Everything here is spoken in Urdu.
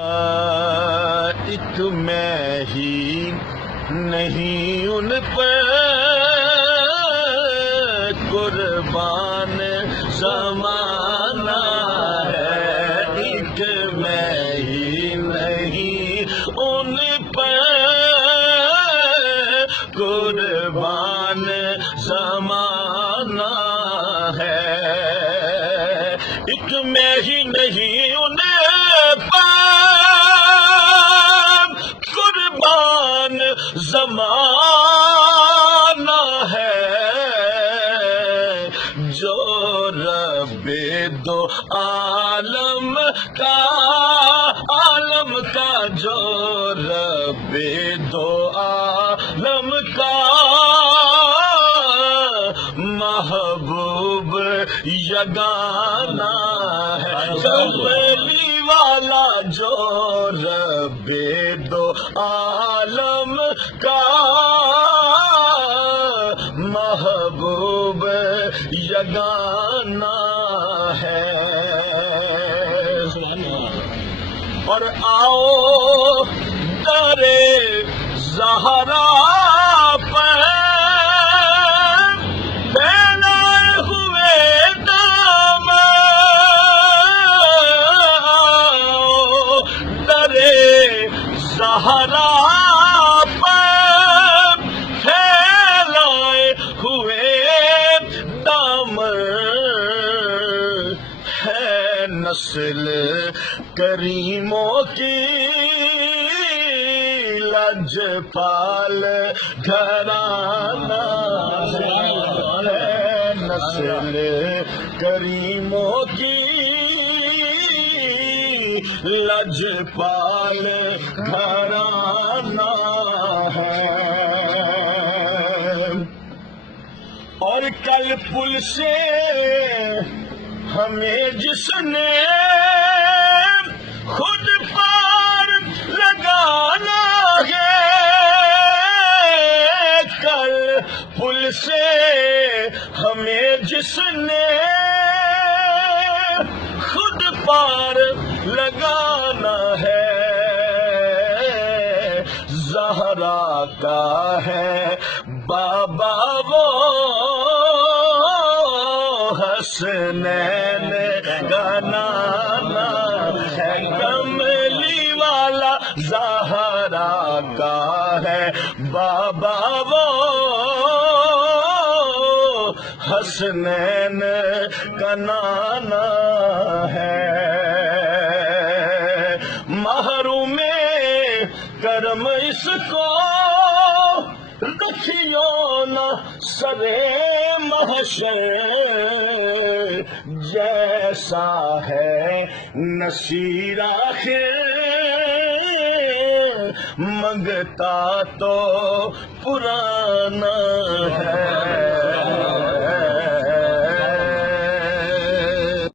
ایک میں ہی نہیں ان پہ قربان زمانہ ہے، ایک میں ہی نہیں ان پہ قربان زمانہ ہے، ایک میں ہی نہیں ان پہ قربان زمانہ ہے، جو رب دو عالم کا جو رب دو عالم کا محبوب یگانہ ہے، کملی والا جو رب دو عالم کا محبوب یگانہ ہے۔ اور آؤ در زہرا پر پھیلائے ہوئے دامن، در زہرا پر پھیلائے ہوئے دامن، ہے نسل کریموں کی لجپال گھرانہ ہے، نسل کریموں کی لجپال گھرانہ ہے۔ اور کل پل سے ہمیں جس نے خود پار لگانا ہے، کل پل سے ہمیں جس نے خود پار لگانا ہے، زہرا کا ہے بابا وہ حسنین کا نانا ہے، کملی والا زہرا کا ہے بابا وہ حسنین کا نانا ہے۔ محروم کرم اس کو رکھیو نہ سرے محشر، جیسا ہے نصیر آخر منگتا تو پرانا ہے۔